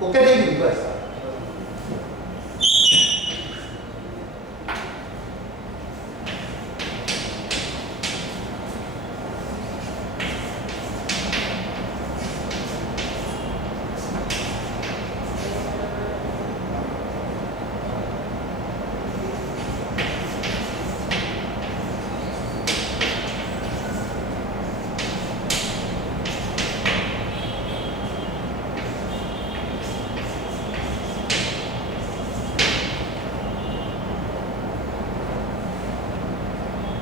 Okay થઈ ગયું બસ.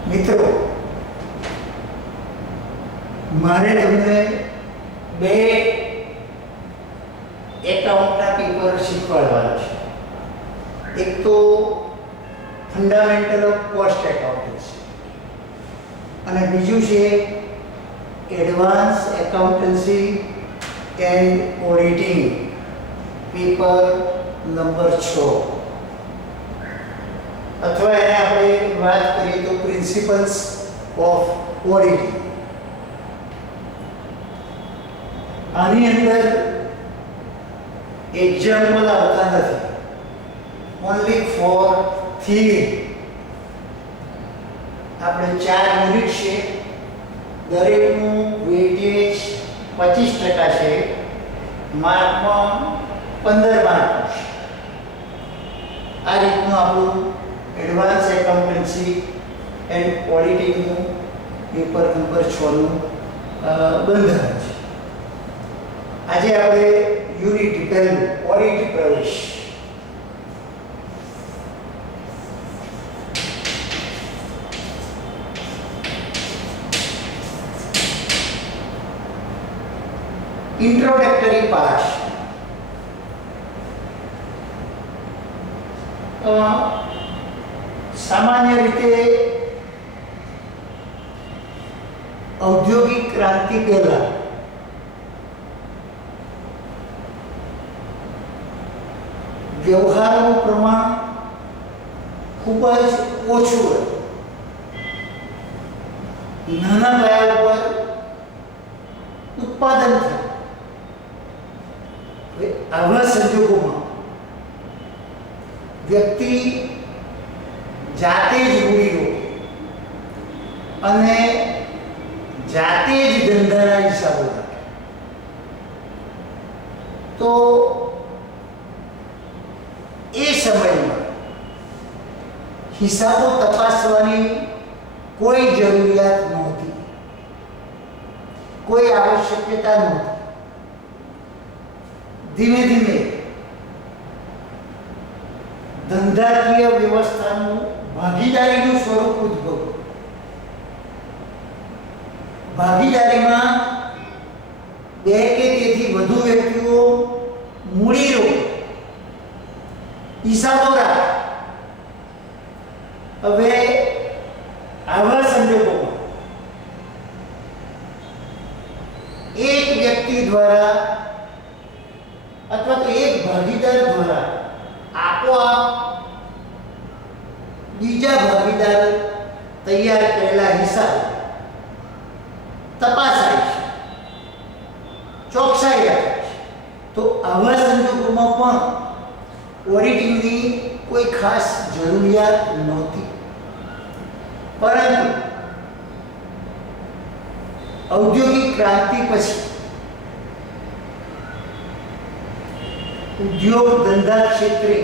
મિત્રો, મારે તમને બે એકાઉન્ટના પેપર શીખવાડવાના છે. એક તો ફંડામેન્ટલ ઓફ કોસ્ટ એકાઉન્ટન્સી અને બીજું છે advance accountancy and auditing paper number 6 અથવા એને આપણે વાત કરીએ તો પ્રિન્સિપલ્સ ઓફ ઓડિટિંગ. આની અંદર એક્ઝામ્પલ આવતા નથી, ઓનલી ફોર થિયરી. આપણે 4 યુનિટ છે, દરેકનું વેઇટેજ 25% છે, માર્કમાં 15 માર્ક છે. આ રીતનું આપણું એડવાન્સ એકાઉન્ટન્સી એન્ડ ઓડિટિંગનું પેપર નંબર 6 નું બંધારણ છે. આજે આપણે યુનિટ પહેલું ઓડિટ પ્રવેશ. Introductory part. સામાન્ય રીતે ઔદ્યોગિક ક્રાંતિ પહેલા વ્યવહારનું પ્રમાણ ખૂબ જ ઓછું હતું. નાના પાયા પર ઉત્પાદન થયું. આવા સંજોગોમાં વ્યક્તિ જાતે જ મૂડી રોકે અને જાતે જ ધંધાના હિસાબો રાખે. તો એ સમયમાં હિસાબો તપાસવાની કોઈ જરૂરિયાત નહોતી, કોઈ આવશ્યકતા નહોતી. ધીમે ધીમે ધંધાકીય વ્યવસ્થાનું ભાગીદારીનું સ્વરૂપ ઉદ્ભવ્યું. ભાગીદારીમાં બે કે તેથી વધુ વ્યક્તિઓ મૂડી રોકે, હિસાબો રાખે. હવે આવા સંજોગોમાં એક વ્યક્તિ દ્વારા અથવા તો એક ભાગીદાર દ્વારા આપોઆપ બીજા ભાગીદાર તૈયાર કરેલા હિસાબ તપાસાય છે, ચોકસાઈ રાખે છે. તો આવા સંજોગોમાં પણ ઓડિટિંગની કોઈ ખાસ જરૂરિયાત નહોતી. પરંતુ ઔદ્યોગિક ક્રાંતિ પછી ઉદ્યોગ ધંધા ક્ષેત્રે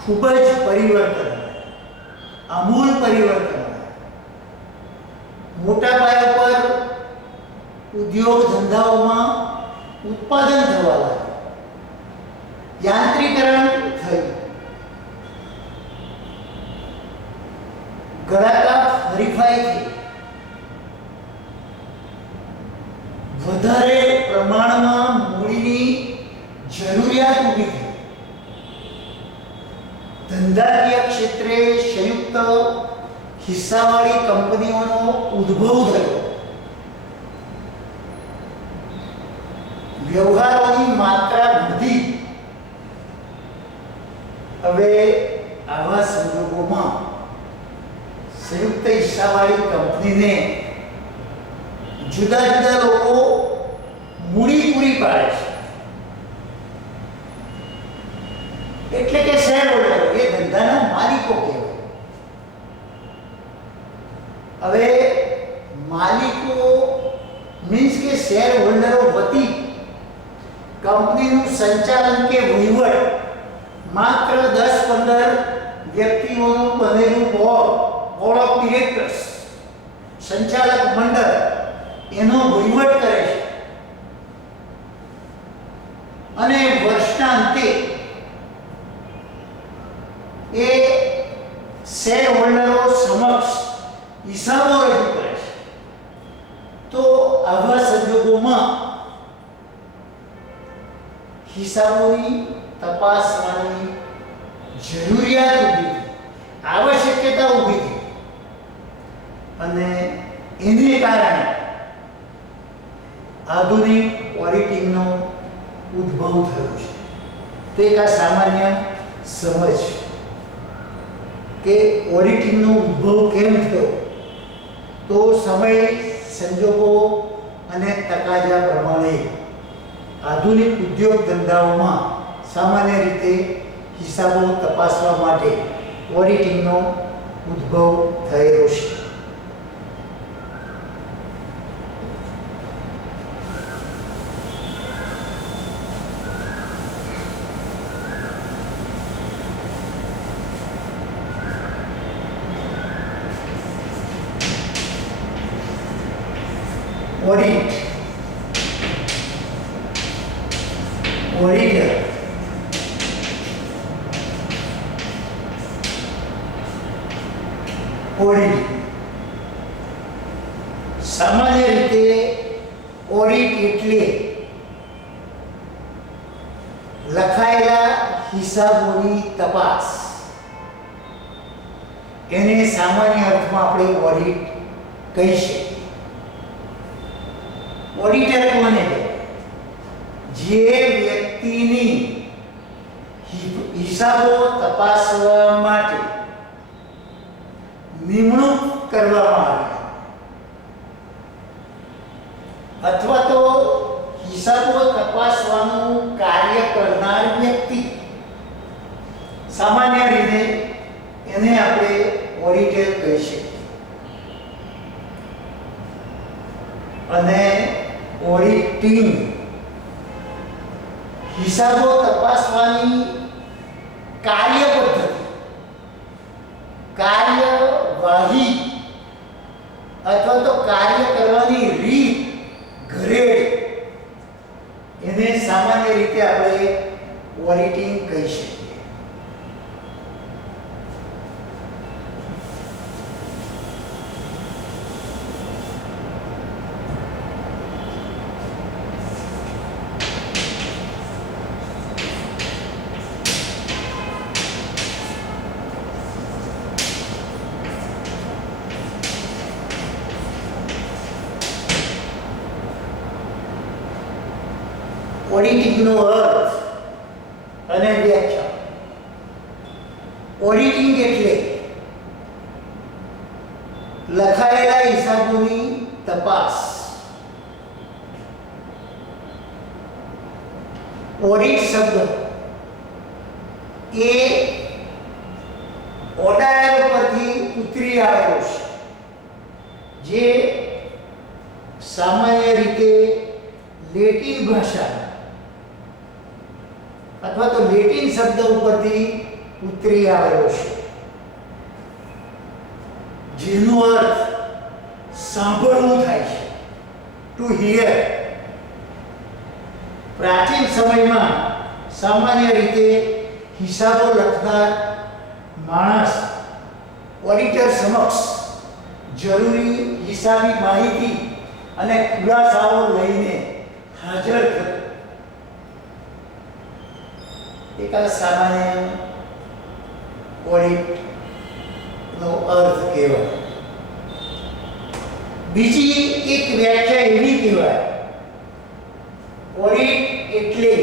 ખૂબ જ પરિવર્તન, આમૂલ પરિવર્તન. મોટા પાયા પર ઉદ્યોગ ધંધાઓમાં ઉત્પાદન થવા લાગ્યું, યાંત્રિકરણ થયું, ગળાકાપ હરીફાઈથી વધારે પ્રમાણમાં મૂડીની જરૂરિયાત ઊભી થઈ. ધંધાકીય ક્ષેત્રે સંયુક્ત હિસ્સાવાળી કંપનીઓનો ઉદ્ભવ થયો. વ્યવહારોની માત્રા વધી. હવે આવા સંજોગોમાં સંયુક્ત હિસ્સાવાળી કંપનીને જુદા જુદા લોકો મૂડી પૂરી પાડે છે. કંપનીનું સંચાલન કે વહીવટ માત્ર 10-15 વ્યક્તિઓનું બનેલું બોર્ડ ઓફ ડિરેક્ટર્સ, સંચાલક મંડળ એનો વહીવટ કરે છે અને વર્ષના અંતે એ શેર હોલ્ડરો સમક્ષ હિસાબો રજૂ કરે છે. તો આવા સંજોગોમાં હિસાબોની તપાસવાની જરૂરિયાત ઊભી થઈ, આવશ્યકતા ઊભી થઈ અને એને કારણે આધુનિક ઓડિટિંગનો ઉદ્ભવ થયો છે. તો એક આ સામાન્ય સમજ કે ઓડિટિંગનો ઉદ્ભવ કેમ થયો, તો સમય સંજોગો અને તકાજા પ્રમાણે આધુનિક ઉદ્યોગ ધંધાઓમાં સામાન્ય રીતે હિસાબો તપાસવા માટે ઓડિટિંગનો ઉદ્ભવ થયેલો છે. Audit, auditor, audit. સામાન્ય રીતે ઓડિટ એટલે લખાયેલા હિસાબોની તપાસ. એને સામાન્ય અર્થમાં આપણે ઓડિટ કહી શકીએ. ઓડિટર કોને કહે? જે વ્યક્તિની હિસાબો તપાસવા માટે નિમણૂક કરવામાં આવે અથવા તો હિસાબો તપાસવાનું કાર્ય કરનાર વ્યક્તિ, સામાન્ય રીતે એને આપણે ઓડિટર કહી શકીએ. અને ઓડિટિંગ હિસાબો તપાસવાની કાર્ય પદ્ધતિ, કાર્યવાહી અથવા તો કાર્ય કરવાની રીત, ગ્રેડ, એને સામાન્ય રીતે આપણે ઓડિટિંગ કહી શકીએ. ઓડિટિંગનો અર્થ અને વ્યાખ્યા. ઓડિટિંગ એટલે લખાયેલા હિસાબોની તપાસ. ઓડિટ શબ્દ એ ઓડાયર પરથી ઉતરી આવેલો છે, જે સામાન્ય રીતે લેટિન ભાષા અથવા તો લેટિન શબ્દ ઉપરથી ઉતરી આવેલો છે, જેનો અર્થ સાંભળવું થાય છે, ટુ હિયર. પ્રાચીન સમયમાં સામાન્ય રીતે હિસાબો લખનાર માણસ ઓડિટર સમક્ષ જરૂરી હિસાબી માહિતી અને ખુલાસાઓ લઈને હાજર થતો. એક સામાન્ય ઓડિટનો અર્થ કહેવાય. બીજી એક વ્યાખ્યા એવી કહેવાય, ઓડિટ એટલે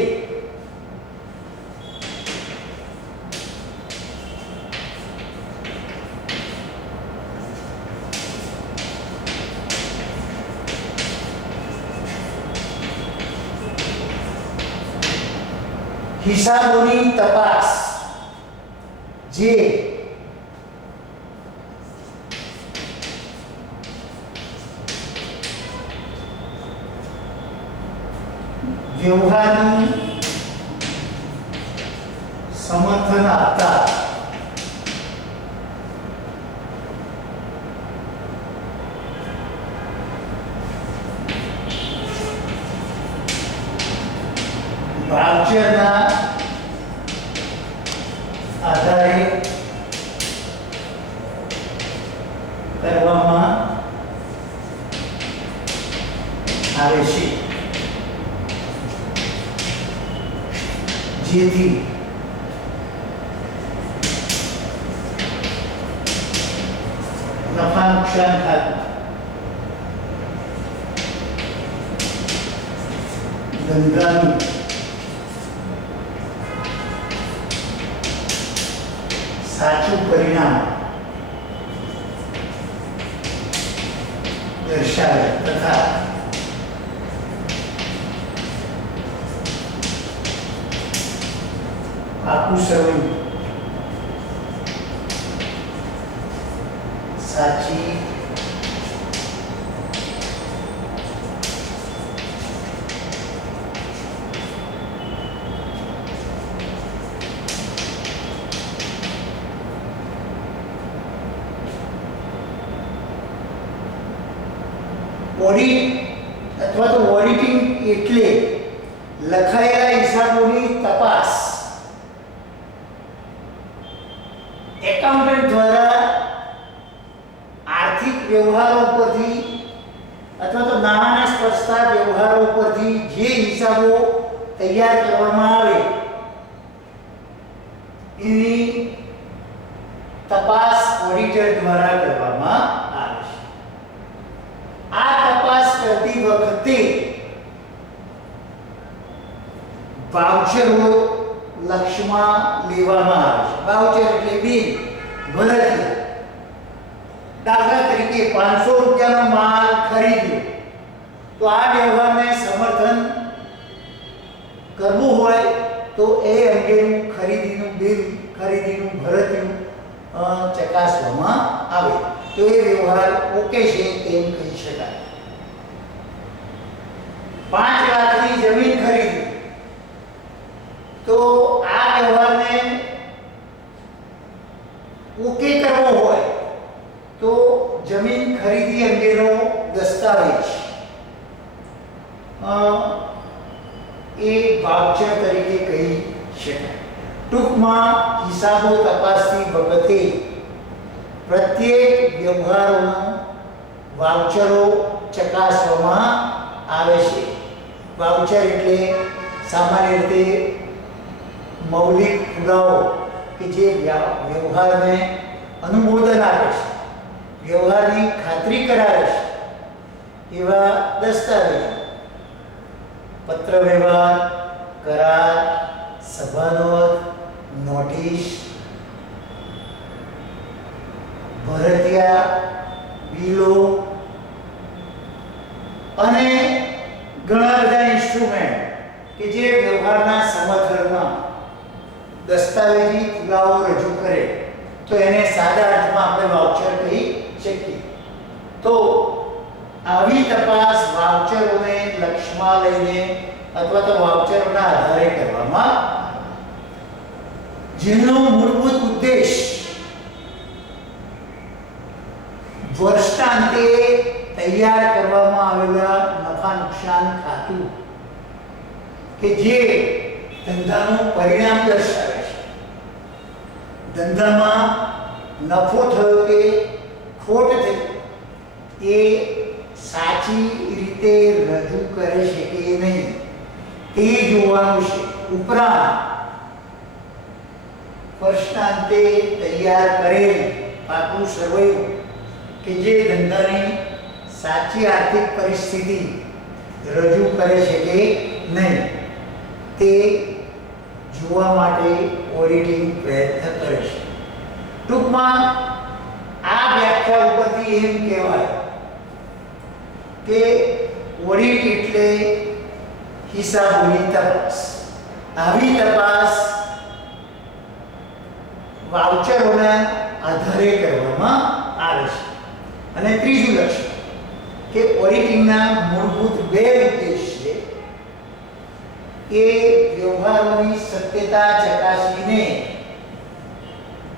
હિસાબોની તપાસ જે વ્યવહારનું સમર્થન આપતા વાઉચરના આધારે કરવામાં આવે છે, જેથી નફા નુકસાન ખાતું ધંધાનું સાચું પરિણામ દર્શાવે તથા આખું સરળ સાચી ઓડિટ અથવા તો ઓડિટિંગ એટલે લખાયેલા હિસાબોની તપાસ એકાઉન્ટન્ટ દ્વારા આર્થિક વ્યવહારો પરથી અથવા તો નાણાને સ્પર્શતા વ્યવહારો પરથી જે હિસાબો તૈયાર કરવામાં આવે એની તપાસ ઓડિટર દ્વારા કરવામાં આવે છે. આ તપાસ કરતી વખતે વાઉચરો લક્ષ્યમાં લેવામાં આવે છે. વાઉચર એટલે બિલ ભરતી. દાખલા તરીકે 500 રૂપિયાનો માલ ખરીદ્યો તો આ વ્યવહારને સમર્થન કરવું હોય તો એ અંગેનું ખરીદીનું બિલ, ખરીદીનું ભરતીયું ચકાસવામાં આવે તો એ વ્યવહાર ઓકે છે તેમ કહી શકાય. 5 લાખની જમીન ખરીદી તો આ વ્યવહારને ઓકે કરવો હોય તો જમીન ખરીદી અંગેનો દસ્તાવેજ એ વાઉચર તરીકે કહી શકાય. ટૂંકમાં હિસાબો તપાસતી વખતે પ્રત્યેક વ્યવહારોનો વાઉચરો ચકાસવામાં આવે છે. વાઉચર એટલે સામાન્ય રીતે મૌલિક પુરાવો કે જે વ્યવહારને અનુમોદન આપે છે, વ્યવહારની ખાતરી કરાવે છે એવા દસ્તાવેજો. પત્ર વ્યવહાર, કરાર, સભાનોંધ, નોટિસ, ભરતિયા, બિલો અને ઘણા બધા ઇન્સ્ટ્રુમેન્ટ કે જે વ્યવહારના સમર્થનમાં દસ્તાવેજી પુરાવો રજૂ કરે તો એને સાદા અર્થમાં આપણે વાઉચર કહી શકીએ. તો આવી તપાસ વાઉચરોને લક્ષ્યમાં લઈને અથવા તો વાઉચરોના આધારે કરવામાં જેનો મૂળભૂત ઉદ્દેશ વર્ષના અંતે તૈયાર કરવામાં આવેલા નફા નુકસાન ખાતું કે જે ધંધાનું પરિણામ દર્શાવે છે, ધંધામાં નફો થયો કે ખોટ થઈ એ સાચી રીતે રજૂ કરે છે કે નહીં તે જોવાનું છે. ઉપરાંત વર્ષના અંતે તૈયાર કરેલ પાકું સરવૈયું કે જે ધંધાની સાચી આર્થિક પરિસ્થિતિ રજૂ કરે છે કે નહીં તે જોવા માટે ઓડિટિંગ પ્રયત્ન કરે છે. ટૂંકમાં આ વ્યાખ્યા ઉપરથી એમ કહેવાય કે ઓડિટ એટલે હિસાબોની તપાસ. આવી તપાસ વાઉચરોના આધારે કરવામાં આવે છે. અને ત્રીજું લક્ષ્ય કે ઓડિટિંગના મૂળભૂત બે ઉદ્દેશ છે. એ વ્યવહારોની સત્યતા ચકાસીને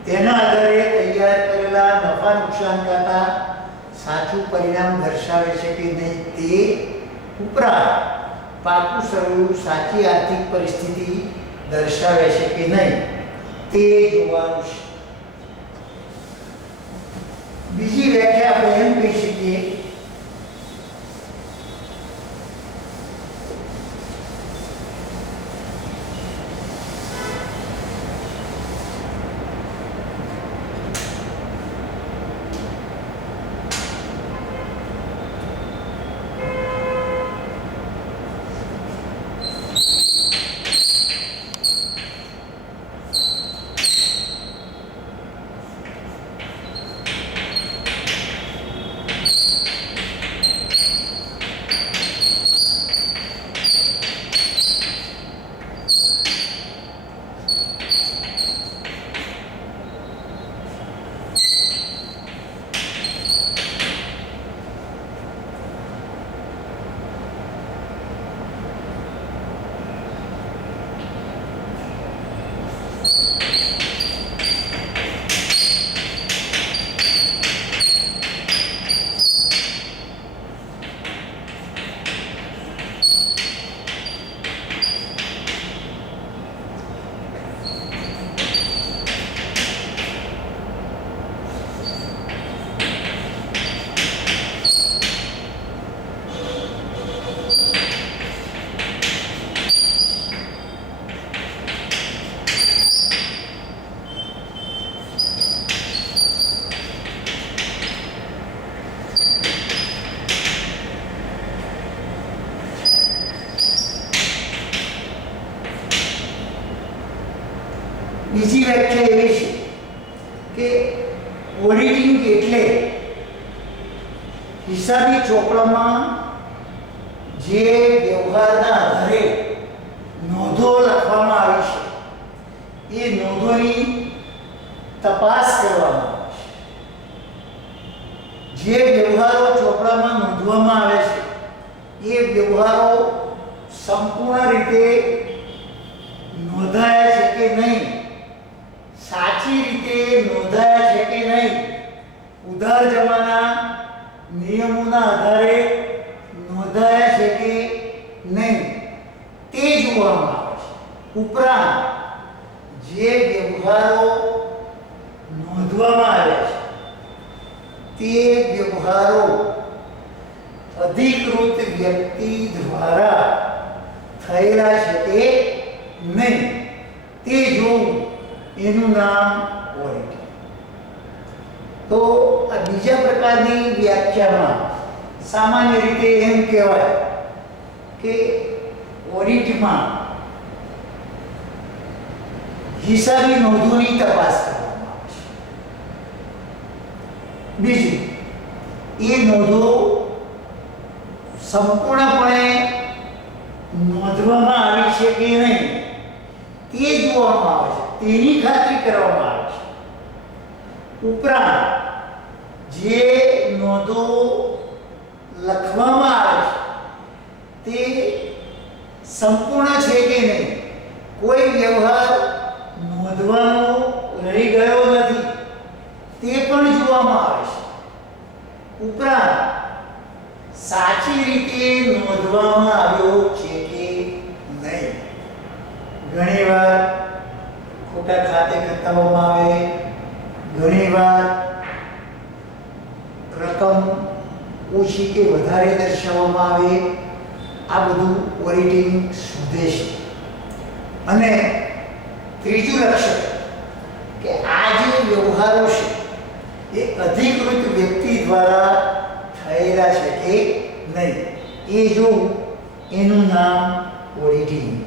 તેના આધારે તૈયાર કરેલા નફા નુકસાન ખાતા સાચું પરિણામ દર્શાવે છે કે નહીં તે ઉપરાંત પાકું સરવૈયું સાચી આર્થિક પરિસ્થિતિ દર્શાવે છે કે નહીં તે જોવાનું છે. બીજી વ્યાખ્યા આપણે એમ કહી શકીએ બીજી વ્યાખ્યા એવી છે કે ઓડિટિંગ એટલે હિસાબી ચોપડામાં જે વ્યવહારના આધારે નોંધો લખવામાં આવી છે એ નોંધોની તપાસ કરવામાં આવે છે. જે વ્યવહારો ચોપડામાં નોંધવામાં આવે છે એ વ્યવહારો સંપૂર્ણ રીતે નોંધાયા છે કે નહીં, સાચી રીતે નોંધાયા છે કે નહીં, ઉધાર જમાના નિયમોના આધારે નોંધાયા છે કે નહીં તે જોવામાં આવે છે. ઉપરાંત જે વ્યવહારો નોંધવામાં આવ્યા છે તે વ્યવહારો અધિકૃત વ્યક્તિ દ્વારા થયેલા છે કે નહીં તે જોવું, એનું નામ ઓડિટ. તો આ બીજા પ્રકારની વ્યાખ્યામાં સામાન્ય રીતે એમ કહેવાય કે ઓડિટમાં હિસાબી નોંધોની તપાસ કરવામાં આવે છે. બીજું, એ નોંધો સંપૂર્ણપણે નોંધવામાં આવી છે કે નહીં તે જોવામાં આવે છે, તેની ખાતરી કરવામાં આવે છે. ઉપરાંત જે નોંધો લખવામાં આવે છે તે સંપૂર્ણ છે કે નહીં, કોઈ વ્યવહાર નોંધવાનો રહી ગયો નથી તે પણ જોવામાં આવે છે. ઉપરાંત સાચી રીતે નોંધવામાં આવ્યો છે કે નહીં. ઘણીવાર ખોટા ખાતે ખતવવામાં આવે, ઘણીવાર રકમ ઓછી કે વધારે દર્શાવવામાં આવે. આ બધું ઓડિટિંગ શોધે છે. અને ત્રીજું લક્ષણ કે આ જે વ્યવહારો છે એ અધિકૃત વ્યક્તિ દ્વારા થયેલા છે કે નહીં એ જોવું, એનું નામ ઓડિટિંગ.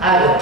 આગળ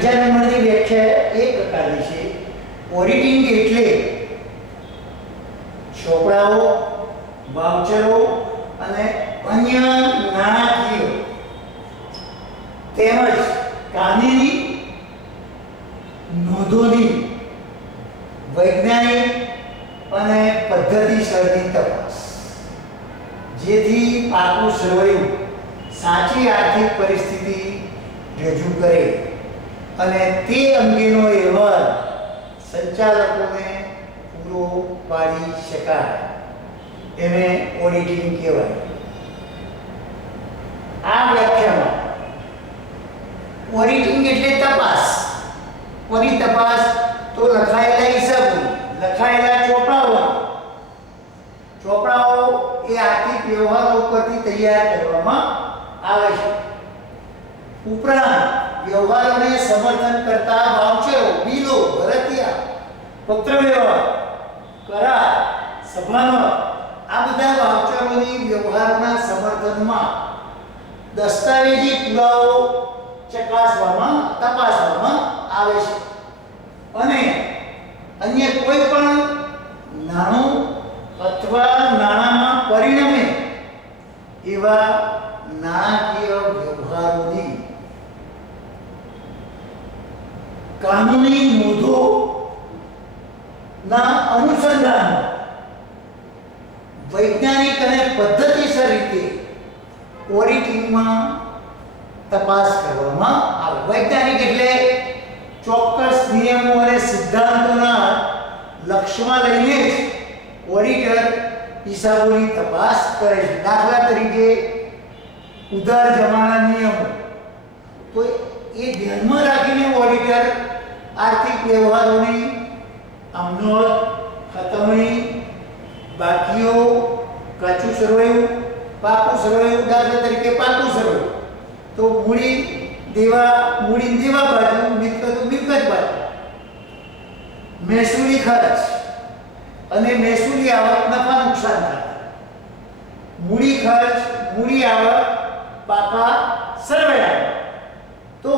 બીજા નંબરની વ્યાખ્યા એ પ્રકારની છે, ઓડિટિંગ એટલે ચોપડાઓ, વાઉચરો અને અન્ય નાણાકીય તેમજ કાનૂની નોંધોની વૈજ્ઞાનિક અને પદ્ધતિસરની તપાસ, જેથી પાકું સરવૈયું સાચી આર્થિક પરિસ્થિતિ રજૂ કરે અને તે અંગેનો અહેવાલ સંચાલકોને પૂરો પાડી શકાય, એને ઓડિટિંગ કહેવાય. આ વ્યાખ્યામાં ઓડિટિંગ એટલે તપાસ. કોની તપાસ? તો લખાયેલા હિસાબો, લખાયેલા ચોપડાઓ એ આર્થિક વ્યવહારો ઉપરથી તૈયાર કરવામાં આવે છે. ઉપરાંત વ્યવહારોને સમર્થન કરતા વાઉચરો, બિલો, ભરતિયા, પત્રવ્યવહાર, કરાર, સભાનોટ, આ બધા વાઉચરોની વ્યવહારના સમર્થનમાં દસ્તાવેજી પુરાવો તપાસવામાં આવે છે અને અન્ય કોઈ પણ નાણું અથવા નાણાંમાં પરિણમે એવા નાણાકીય વ્યવહારોની કાનૂની નોંધોના અનુસંધાન વૈજ્ઞાનિક અને પદ્ધતિસર રીતે ઓડિટિંગમાં તપાસ કરવામાં આવે. વૈજ્ઞાનિક એટલે ચોક્કસ નિયમો અને સિદ્ધાંતોના લક્ષ્યમાં લઈને જ ઓડિટર હિસાબોની તપાસ કરે છે. દાખલા તરીકે ઉધાર જમાના નિયમો, તો એ ધ્યાનમાં રાખીને ઓડિટર આર્થિક વ્યવહારોની આમનોંધ, ખતમણી, બાકીઓ, કાચું સરવૈયું, પાકું સરવૈયું. દાખલા તરીકે પાકું સરવૈયું તો મૂડી દેવા બાજુ, મિલકત બાજુ, મહેસૂલી ખર્ચ અને મહેસૂલી આવક, નફા નુકસાન ખાતા, મૂડી ખર્ચ, મૂડી આવક, પાકા સરવૈયા. તો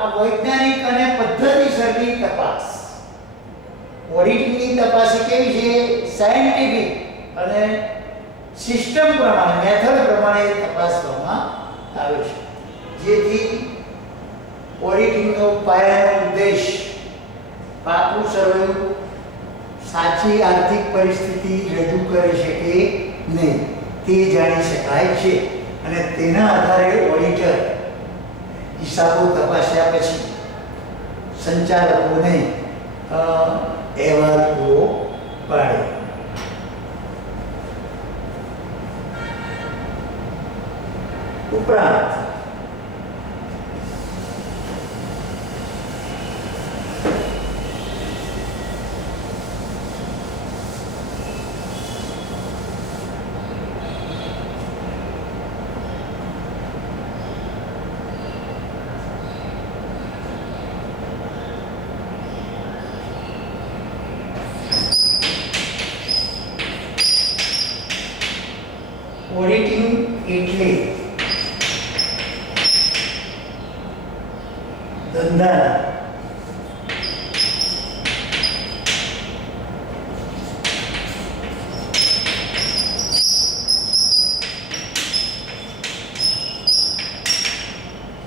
આ વૈજ્ઞાનિક અને પદ્ધતિસરની તપાસ, ઓડિટિંગની તપાસ કેવી છે? સાયન્ટિફિક અને સિસ્ટમ પ્રમાણે, મેથડ પ્રમાણે તપાસવામાં આવે છે, જેથી ઓડિટિંગનો પાયાનો ઉદ્દેશ પાકું સરવૈયું સાચી આર્થિક પરિસ્થિતિ રજૂ કરી શકે નહીં તે જાણી શકાય છે અને તેના આધારે ઓડિટર હિસાબો તપાસ્યા પછી સંચાલકોને અહેવાલ પૂરો પાડે. ઉપરાંત ઓડિટિંગ એટલે ધંધા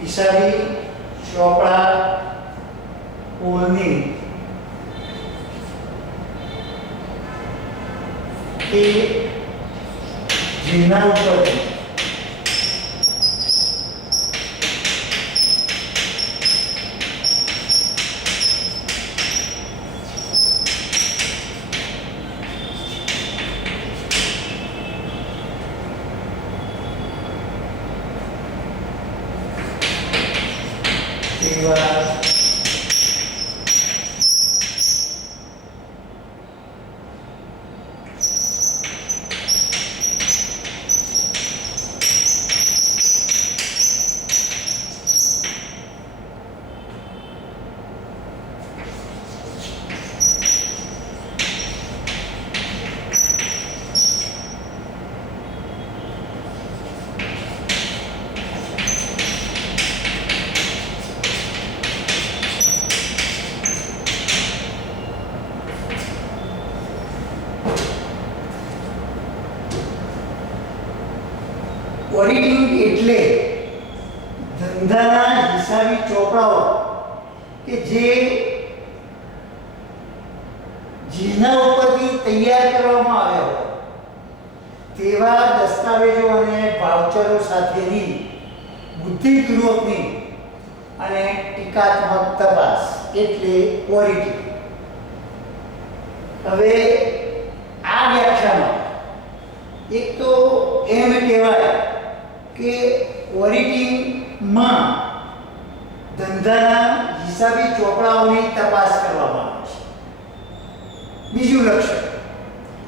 હિસાબી ચોપડા ઓળની કે જેના ઉપરથી ઓડિટિંગ એટલે ધંધાના હિસાબી ચોપડાઓ કે જેના ઉપરથી તૈયાર કરવામાં આવ્યા હોય તેવા દસ્તાવેજો અને વાઉચરો સાથેની બુદ્ધિપૂર્વકની અને ટીકાત્મક તપાસ એટલે ઓડિટિંગ. હવે આ વ્યાખ્યામાં એક તો એમ કહેવાય કે ઓડિટિંગમાં ધંધાના હિસાબી ચોપડાઓની તપાસ કરવામાં આવે છે. બીજું લક્ષણ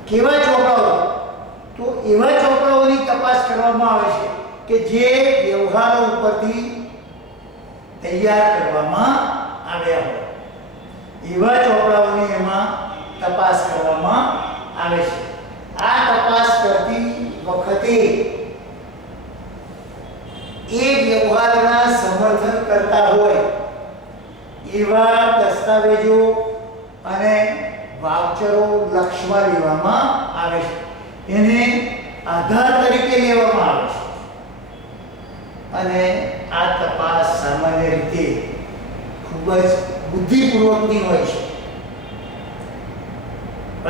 કેવા ચોપડાઓ? તો એવા ચોપડાઓની તપાસ કરવામાં આવે છે કે જે વ્યવહારો ઉપરથી તૈયાર કરવામાં આવ્યા હોય એવા ચોપડાઓની એમાં તપાસ કરવામાં આવે છે. આ તપાસ કરતી વખતે એ વ્યવહારના સમર્થન કરતા હોય એવા દસ્તાવેજો અને વાઉચરો લક્ષમાં લેવામાં આવે છે. એને આધાર તરીકે લેવામાં આવે છે અને આ તપાસ સામાન્ય રીતે ખૂબ જ બુદ્ધિપૂર્વકની હોય છે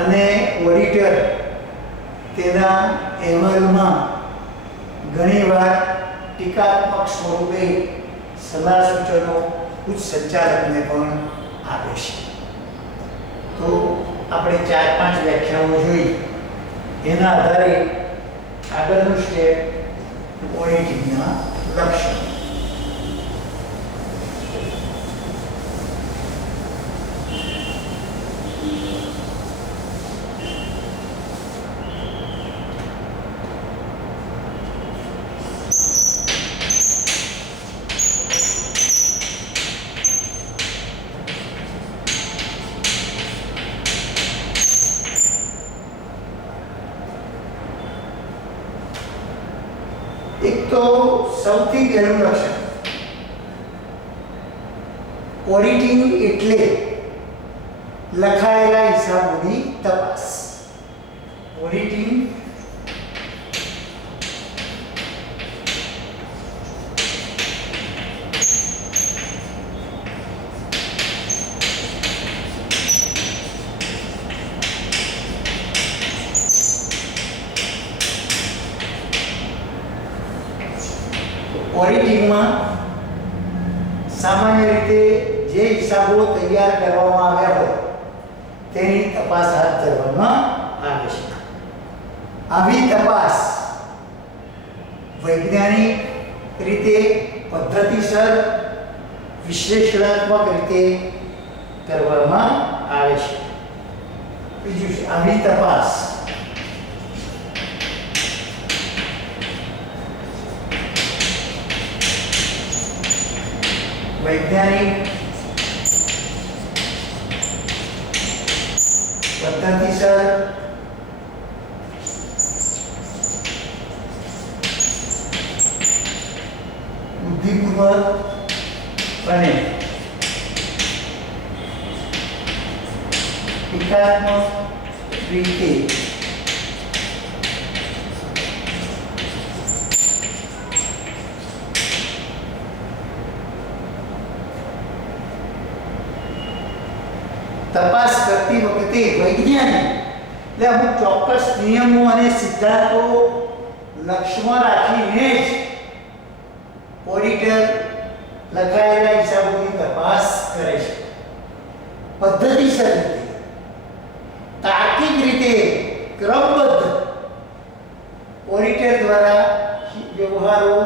અને ઓડિટર તેના અહેવાલમાં ઘણીવાર ટીકાત્મક સ્વરૂપે સલાહ સૂચનો ઉચ્ચ સંચાલકને પણ આપે છે. તો આપણે 4-5 વ્યાખ્યાઓ જોઈ એના આધારે આગળનું સ્ટેપ ઓડિટિંગના લક્ષણ. એક તો સૌથી પહેલું લક્ષણ ઓડિટિંગ એટલે લખાયેલા હિસાબોની તપાસ. ઓડિટિંગ ઓડિટિંગમાં સામાન્ય રીતે જે હિસાબો તૈયાર કરવામાં આવ્યા હોય તેની તપાસ હાથ ધરવામાં આવે છે. આવી તપાસ વૈજ્ઞાનિક રીતે પદ્ધતિસર વિશ્લેષણાત્મક રીતે કરવામાં આવે છે. બીજું છે આવી તપાસ વૈજ્ઞાનિક પદ્ધતિસર બુદ્ધિપૂર્વક અને ટીકાત્મક રીતે તપાસ કરતી વખતે વૈજ્ઞાનિક એટલે અમુક ચોક્કસ નિયમો અને સિદ્ધાંતો લક્ષ્યમાં રાખીને જ ઓડિટર લખાયેલા હિસાબોની તપાસ કરે છે. પદ્ધતિસર રીતે, તાર્કિક રીતે, ક્રમબદ્ધ ઓડિટર દ્વારા વ્યવહારો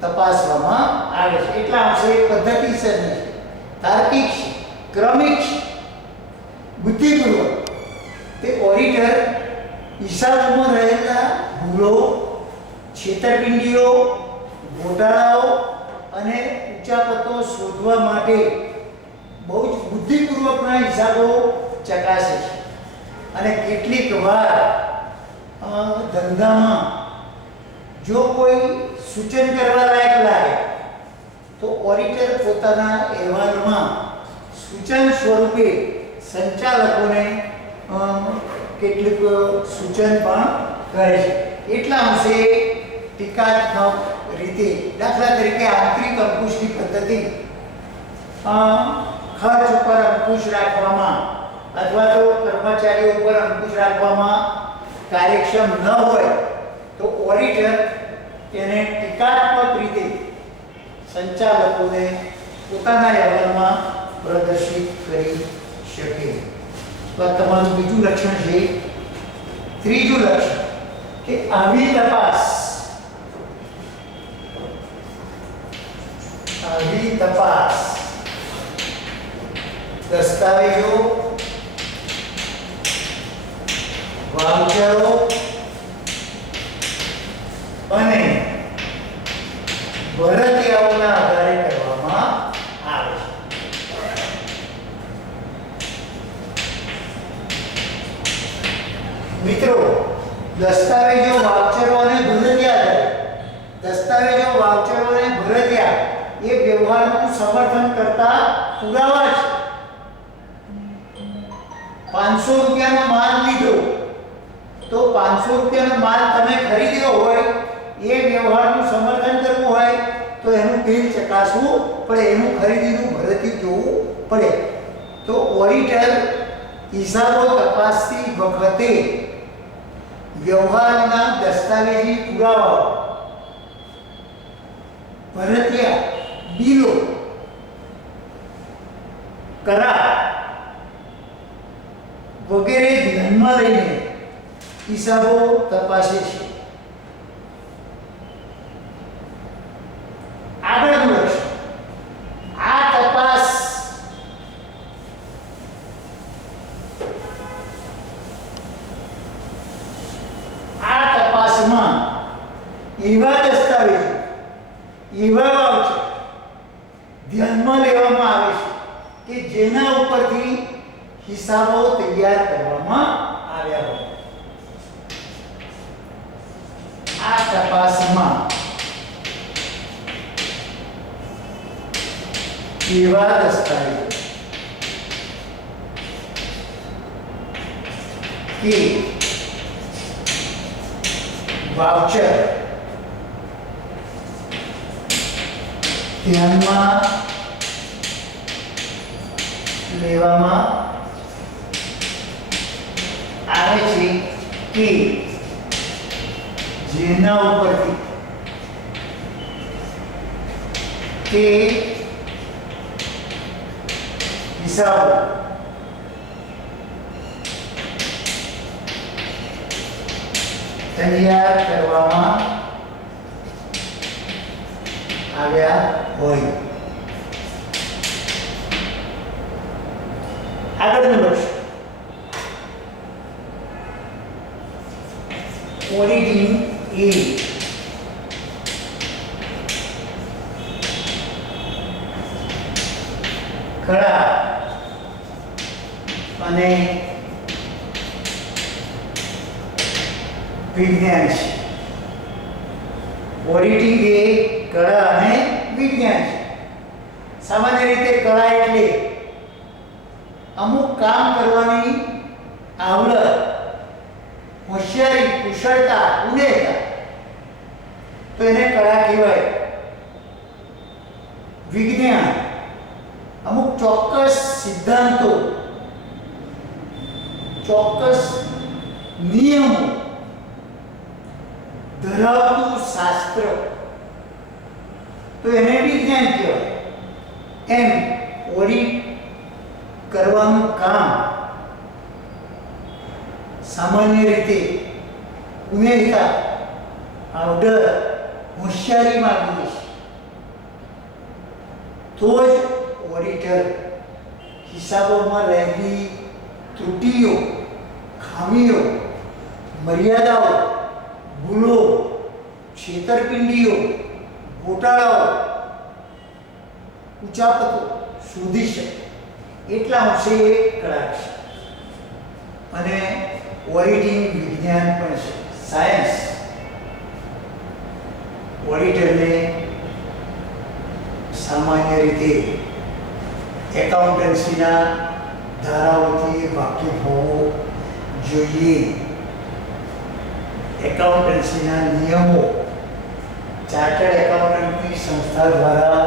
તપાસવામાં આવે છે. એટલા અંશે પદ્ધતિસર છે, તાર્કિક છે, ક્રમિક છે, બુદ્ધિપૂર્વક. તે ઓડિટર હિસાબોમાં રહેલા ભૂલો, છેતરપિંડીઓ, ઘોટાળાઓ અને ઉચાપતો શોધવા માટે બહુ જ બુદ્ધિપૂર્વકના હિસાબો ચકાસે છે. અને કેટલીક વાર ધંધામાં જો કોઈ સૂચન કરવા લાયક લાગે તો ઓડિટર પોતાના અહેવાલમાં સૂચન સ્વરૂપે સંચાલકોને કેટલીક સૂચન પણ કરે છે. એટલા અંશે ટીકાત્મક રીતે, દાખલા તરીકે આંતરિક અંકુશની પદ્ધતિ ખર્ચ ઉપર અંકુશ રાખવામાં અથવા તો કર્મચારીઓ ઉપર અંકુશ રાખવામાં કાર્યક્ષમ ન હોય તો ઓડિટર તેને ટીકાત્મક રીતે સંચાલકોને પોતાના અહેવાલમાં પ્રદર્શિત કરી શકે. તો આ તમારું બીજું લક્ષણ છે. ત્રીજું લક્ષણ કે આવી તપાસ દસ્તાવેજો, વાઉચરો અને ભરતીયાઓના આધારે કરવામાં આવે છે. મિત્રો, દસ્તાવેજો, વાઉચરો અને ભરતીયા એ વ્યવહારનું સમર્થન કરતા પુરાવા છે. 500 રૂપિયાનો માલ લીધો તો 500 રૂપિયાનો માલ તમે ખરીદ્યો હોય, એ વ્યવહારનું સમર્થન કરવું હોય તો એનું બિલ ચકાસવું પડે, એનું ખરીદીનું ભરતી જોવું પડે. તો ઓડિટર હિસાબો તપાસતી વખતે વ્યવહારના દસ્તાવેજી પુરાવાઓ, ભરતીયા, બિલો, કરાર વગેરે ધ્યાનમાં લઈને હિસાબો તપાસે છે. આગળનું લક્ષણ, આ તપાસમાં એવા દસ્તાવેજો, એવા વાઉચર ધ્યાનમાં લેવામાં આવે છે કે જેના ઉપરથી હિસાબો તૈયાર કરવામાં આવ્યા હોય. આ તપાસમાં એવા દસ્તાવેજો કે વાઉચર ધ્યાનમાં લેવામાં આવે છે કે જેના ઉપરથી તે હિસાબો તૈયાર કરવામાં આવ્યા હોય. આગળનું લક્ષણ, ઓડિટિંગ એ કળા અને વિજ્ઞાન છે. ઓડિટિંગ એ કળા અને વિજ્ઞાન છે. સામાન્ય રીતે કળા એટલે અમુક કામ કરવાની આવડત, હોશિયારી, કુશળતા, ઉનેતા, તો એને કળા કહેવાય. વિજ્ઞાન અમુક ચોક્કસ સિદ્ધાંતો, ચોક્કસ નિયમો ધરાવતું શાસ્ત્ર, તો એને વિજ્ઞાન કહેવાય. એમ ઓડિટ કરવાનું કામ સામાન્ય રીતે ઉનેતા, આવડત, હોશિયારી માંગે છે. તો જ ઓડિટર હિસાબોમાં રહેલી ત્રુટિઓ, ખામીઓ, મર્યાદાઓ, ભૂલો, છેતરપિંડીઓ, ગોટાળાઓ, ઉચાપતો શોધી શકે એટલા અંશે એ કળા છે. અને ઓડિટિંગ વિજ્ઞાન પણ છે, સાયન્સ. ઓડિટરને સામાન્ય રીતે એકાઉન્ટન્સીના ધારાઓથી વાકેફ હોવો જોઈએ. એકાઉન્ટન્સીના નિયમો ચાર્ટર્ડ એકાઉન્ટન્ટની સંસ્થા દ્વારા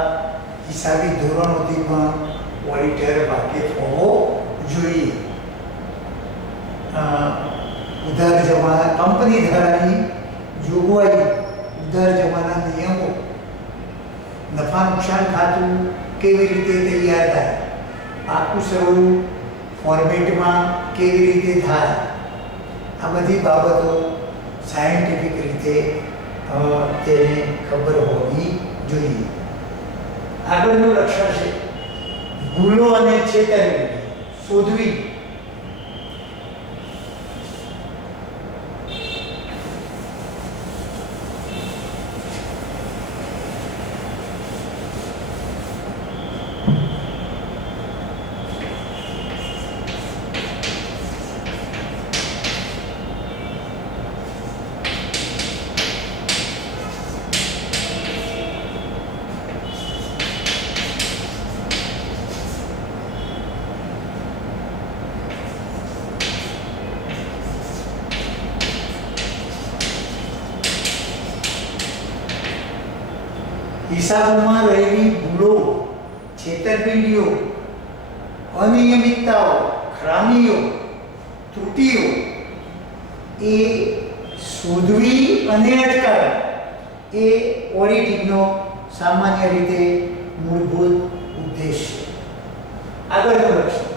હિસાબી ધોરણોથી પણ ઓડિટર વાકેફ હોવો જોઈએ. ઉધાર જમા કંપની ધારાની જોગવાઈ, ઉધાર જમાના નિયમો, નફા નુકસાન ખાતું કેવી રીતે તૈયાર થાય, આખું સ્વરૂપ ફોર્મેટમાં કેવી રીતે થાય, આ બધી બાબતો સાયન્ટિફિક રીતે તેને ખબર હોવી જોઈએ. આગળનું લક્ષણ છે ભૂલો અને છેતરપિંડી શોધવી. હિસાબોમાં રહેલી ભૂલો, છેતરપિંડીઓ, અનિયમિતતાઓ, ખામીઓ, ત્રુટીઓ એ શોધવી અને અટકાવવી એ ઓડિટિંગનો સામાન્ય રીતે મૂળભૂત ઉદ્દેશ છે. આગળનું લક્ષણ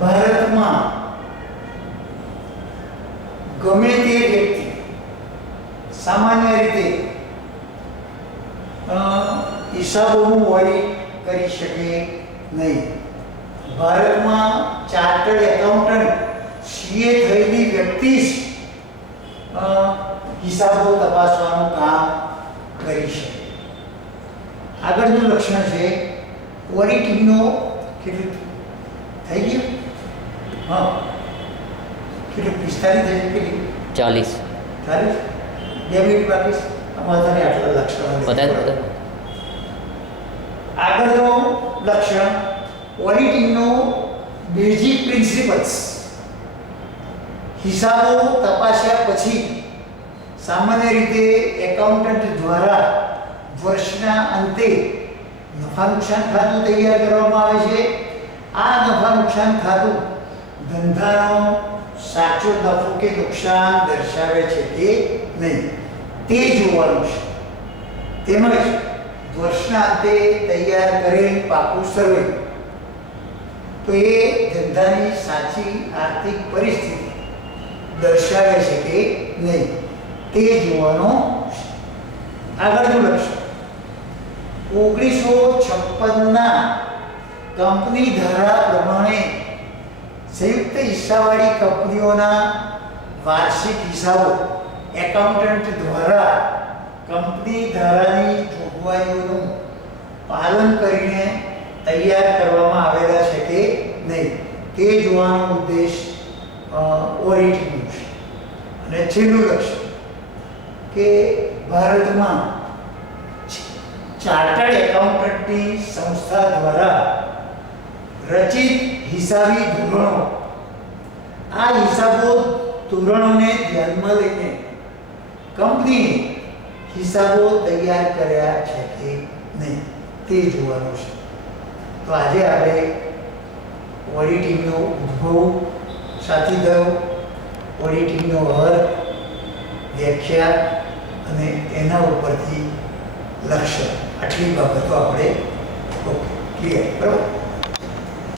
ભારતમાં ગમે તે વ્યક્તિ સામાન્ય રીતે હિસાબોનું ઓડિટ કરી શકે નહીં. ભારતમાં ચાર્ટર્ડ એકાઉન્ટન્ટ સીએ થયેલી વ્યક્તિ જ હિસાબો તપાસવાનું કામ કરી શકે. આગળનું લક્ષણ છે ઓડિટિંગનો કેટલું થઈ ગયું? હા, કેટલું 45 થઈ ગયું? 40. 40. 2 મિનિટ બાકી છે. અમારે આટલા લક્ષણો આગળનો લક્ષણ ઓડિટિંગનો બેઝિક પ્રિન્સિપલ્સ. હિસાબો તપાસ્યા પછી સામાન્ય રીતે એકાઉન્ટન્ટ દ્વારા વર્ષના અંતે નફા નુકસાન ખાતું તૈયાર કરવામાં આવે છે. આ નફા નુકસાન ખાતું ધંધાનો સાચો નફો કે નુકસાન દર્શાવે છે કે નહીં તે જોવાનું છે. તેમજ વર્ષના અંતે તૈયાર કરેલ પાકું સર્વે તો એ ધંધાની સાચી આર્થિક પરિસ્થિતિ દર્શાવે છે કે નહીં તે જોવાનો. આગળનું લક્ષણ 1956ના કંપની ધારા પ્રમાણે સંયુક્ત હિસ્સાવાળી કંપનીઓના વાર્ષિક હિસાબો એકાઉન્ટન્ટ દ્વારા કંપની ધારાની જોગવાઈઓનું પાલન કરીને તૈયાર કરવામાં આવેલા છે કે નહીં તે જોવાનો ઉદ્દેશ ઓડિટિંગનો છે. અને છેલ્લું લક્ષણ કે ભારતમાં ચાર્ટર્ડ એકાઉન્ટન્ટની સંસ્થા દ્વારા રચિત હિસાબી ધોરણો, આ હિસાબો ધોરણોને ધ્યાનમાં લઈને કંપનીએ હિસાબો તૈયાર કર્યા છે કે નહીં તે જોવાનું છે. તો આજે આપણે ઓડિટિંગનો ઉદ્ભવ સાથી થયો, ઓડિટિંગનો અર્થ, વ્યાખ્યા અને એના ઉપરથી લક્ષ્ય, આટલી બાબતો આપણે ક્લિયર. બરાબર.